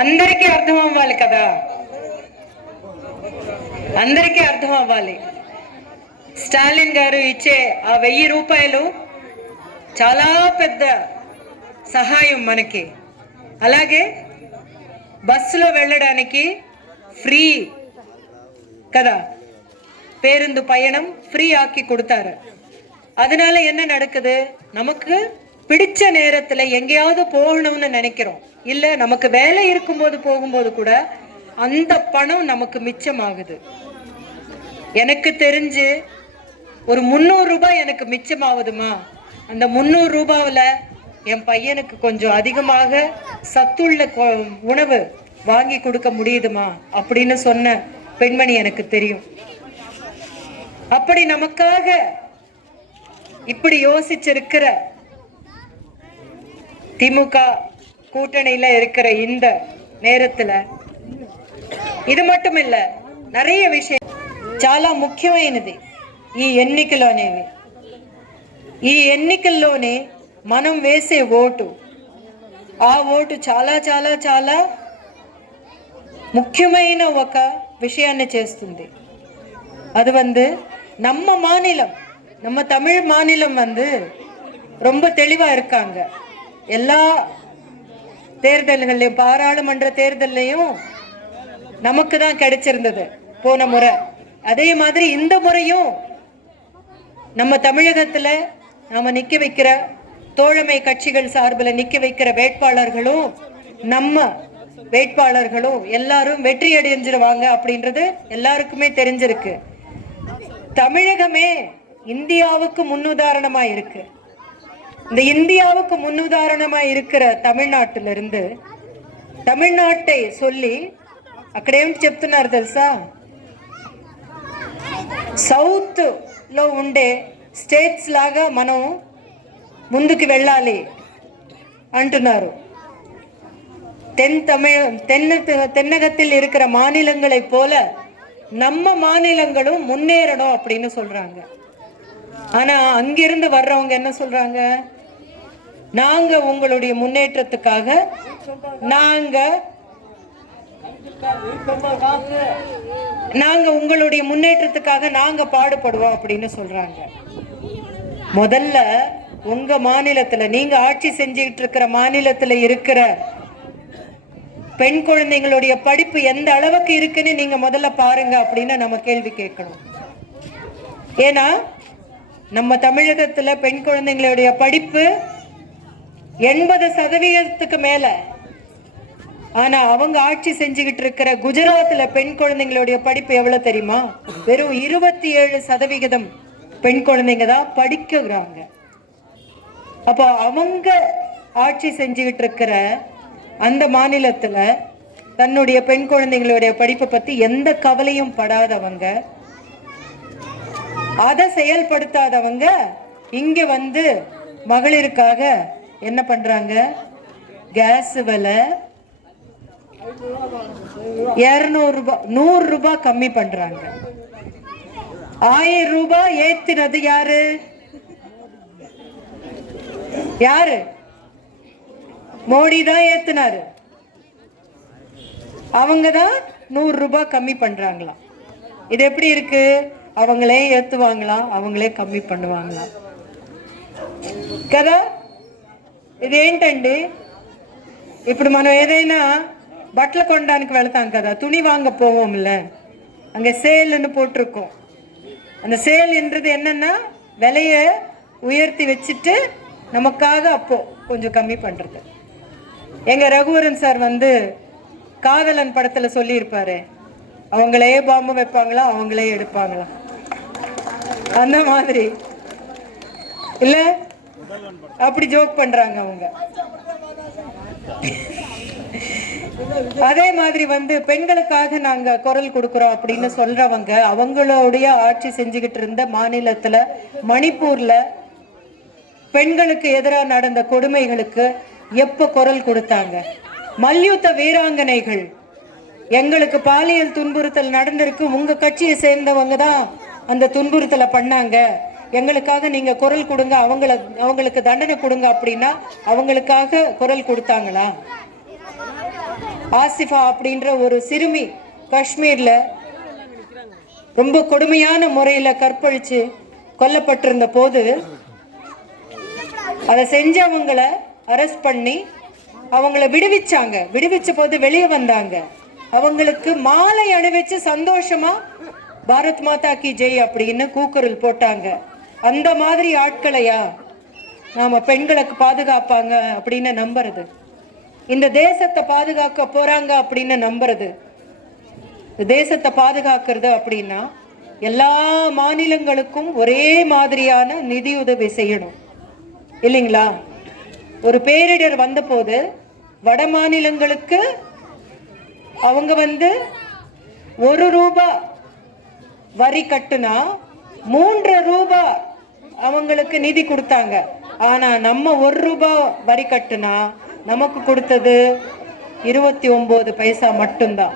అందరికీ అర్థం అవ్వాలి కదా అందరికీ అర్థం అవ్వాలి స్టాలిన్ గారు ఇచ్చే ఆ వెయ్యి రూపాయలు చాలా పెద్ద సహాయం మనకి అలాగే బస్సులో వెళ్ళడానికి ఫ్రీ కదా பேருந்து பயணம் ஃப்ரீ ஆக்கி கொடுத்தாரு அதனால என்ன நடக்குது நமக்கு பிடிச்ச நேரத்துல எங்கேயாவது போகணும்னு நினைக்கிறோம். இல்ல நமக்கு வேலை இருக்கும்போது போகும்போது கூட அந்த பணம் நமக்கு மிச்சமாகுது. எனக்கு தெரிஞ்சு ஒரு முந்நூறு ரூபாய் எனக்கு மிச்சமாகுதுமா? அந்த முந்நூறு ரூபாவில் என் பையனுக்கு கொஞ்சம் அதிகமாக சத்துள்ள கொ- உணவு வாங்கி கொடுக்க முடியுதுமா? அப்படின்னு சொன்ன பெண்மணி எனக்கு தெரியும். அப்படி நமக்காக இப்படி யோசிச்சிருக்கிற திமுக கூட்டணியில இருக்கிற இந்த நேரத்துல ఇది మట్టం இல்ல நிறைய విషయం చాలా ముఖ్యమైనది ఈ ఎన్నికలోనేవి ఈ ఎన్నికల్లోనే మనం వేసే ఓటు ఆ ఓటు చాలా చాలా చాలా ముఖ్యమైన ఒక విషయాన్ని చేస్తుంది அது வந்து நம்ம மாநிலம் நம்ம தமிழ் மாநிலம் வந்து ரொம்ப தெளிவா இருக்காங்க எல்லா தேர்தல்கள்லையும் பாராளுமன்ற தேர்தல்லையும் நமக்கு தான் கிடைச்சிருந்தது போன முறை. அதே மாதிரி இந்த முறையும் நம்ம தமிழகத்தில் நாம் நிற்க வைக்கிற தோழமை கட்சிகள் சார்பில் நிற்க வைக்கிற வேட்பாளர்களும் நம்ம வேட்பாளர்களும் எல்லாரும் வெற்றி அடைஞ்சிருவாங்க அப்படின்றது எல்லாருக்குமே தெரிஞ்சிருக்கு. தமிழகமே இந்தியாவுக்கு முன்னுதாரணமாக இருக்குது இந்த இந்தியாவுக்கு முன்னுதாரணமா இருக்கிற தமிழ்நாட்டிலிருந்து தமிழ்நாட்டை சொல்லி అక్కడేమిటి చెప్తున్నారు తెలుసా సౌత్లో உண்டே స్టేట్స్ లాగా మనం ముందుకు వెళ్ళాలి అంటున్నారు தென் தமிழ் தென்னத்து தென்னகத்தில் இருக்கிற மாநிலங்களை போல நம்ம மாநிலங்களும் முன்னேறணும் அப்படின்னு சொல்றாங்க. ஆனா அங்கிருந்து வர்றவங்க என்ன சொல்றாங்க? நாங்க உங்களுடைய முன்னேற்றத்துக்காக நாங்க நாங்க உங்களுடைய முன்னேற்றத்துக்காக நாங்க பாடுபடுவோம் அப்படின்னு சொல்றாங்க. முதல்ல உங்க மாநிலத்துல நீங்க ஆட்சி செஞ்சுக்கிட்டு இருக்கிற மாநிலத்துல இருக்கிற பெண் குழந்தைங்களுடைய படிப்பு எந்த அளவுக்கு இருக்குன்னு நீங்க முதல்ல பாருங்க அப்படின்னு நம்ம கேள்வி கேட்கணும். ஏன்னா நம்ம தமிழகத்துல பெண் குழந்தைங்களுடைய படிப்பு எண்பது சதவீதத்துக்கு மேல. ஆனா அவங்க ஆட்சி செஞ்சுக்கிட்டு இருக்கிற குஜராத்ல பெண் குழந்தைங்களுடைய படிப்பு எவ்வளவு தெரியுமா? வெறும் இருபத்தி ஏழு சதவிகிதம் பெண் குழந்தைங்க தான் படிக்கிறாங்க. அப்போ அவங்க ஆட்சி செஞ்சுக்கிட்டு இருக்கிற அந்த மாநிலத்துல தன்னுடைய பெண் குழந்தைங்களுடைய படிப்பை பத்தி எந்த கவலையும் படாதவங்க அதை செயல்படுத்தாதவங்க இங்க வந்து மகளிருக்காக என்ன பண்ணுறாங்க கேஸ் விலை இரநூறுபா நூறுரூபா கம்மி பண்ணுறாங்க ஆயிரம் ரூபாய் ஏத்தினது யாரு? யாரு? மோடி தான் ஏத்தினாரு. அவங்க தான் நூறு ரூபாய் கம்மி பண்றாங்களாம். இது எப்படி இருக்கு? அவங்களே ஏத்துவாங்களாம் அவங்களே கம்மி பண்ணுவாங்களாம். கதா? ఇదేంటండి ఇప్పుడు మనం ఏదైనా బట్టలు కొనడానికి వెళ్తాం కదా துணி வாங்க போவோம்ல அங்கே சேல்னு போட்டிருக்கோம் அந்த சேல்ன்றது என்னன்னா விலையை உயர்த்தி வச்சுட்டு நமக்காக அப்போ கொஞ்சம் கம்மி பண்றது எங்க ரகுவரன் சார் வந்து காதலன் படத்துல சொல்லியிருப்பாரு அவங்களே பாம்பு வைப்பாங்களா அவங்களே எடுப்பாங்களா அந்த மாதிரி இல்ல அப்படி ஜோக் பண்றாங்க அவங்க. அதே மாதிரி வந்து பெண்களுக்காக நாங்க குரல் கொடுக்கறோம் அப்படின்னு சொல்றவங்க அவங்களுடைய ஆட்சி செஞ்சுக்கிட்டு இருந்த மாநிலத்துல மணிப்பூர்ல பெண்களுக்கு எதிராக நடந்த கொடுமைகளுக்கு எப்ப குரல் கொடுத்தாங்க? மல்யுத்த வீராங்கனைகள். எங்களுக்கு பாலியல் துன்புறுத்தல் நடந்திருக்கு உங்க கட்சியை சேர்ந்தவங்க தான் அந்த துன்புறுத்தலை பண்ணாங்க. எங்களுக்காக நீங்க குரல் கொடுங்க அவங்கள அவங்களுக்கு தண்டனை கொடுங்க அப்படின்னா அவங்களுக்காக குரல் கொடுத்தாங்களா? ஆசிஃபா அப்படின்ற ஒரு சிறுமி காஷ்மீர்ல ரொம்ப கொடுமையான முறையில கற்பழிச்சு கொல்லப்பட்டிருந்த போது அதை செஞ்சவங்கள அரெஸ்ட் பண்ணி அவங்கள விடுவிச்சாங்க. விடுவிச்ச போது வெளியே வந்தாங்க. அவங்களுக்கு மாலை அணிவிச்சு சந்தோஷமா பாரத் மாதா கி ஜெய் அப்படின்னு கூக்குரல் போட்டாங்க. அந்த மாதிரி ஆட்களையா? நாம பெண்களுக்கு பாதுகாப்பாங்க அப்படின்னு நம்புறது. இந்த தேசத்தை பாதுகாக்க போறாங்க அப்படின்னு நம்புறது. இந்த தேசத்தை பாதுகாக்கிறது அப்படின்னா எல்லா மாநிலங்களுக்கும் ஒரே மாதிரியான நிதியுதவி செய்யணும். இல்லைங்களா? ஒரு பேரிடர் வந்தபோது வட மாநிலங்களுக்கு அவங்க வந்து ஒரு ரூபா வரி கட்டுனா மூன்று ரூபா அவங்களுக்கு நிதி கொடுத்தாங்க. ஆனா நம்ம ஒரு ரூபா வரி கட்டுனா நமக்கு கொடுத்தது இருபத்தி ஒன்பது பைசா மட்டும்தான்.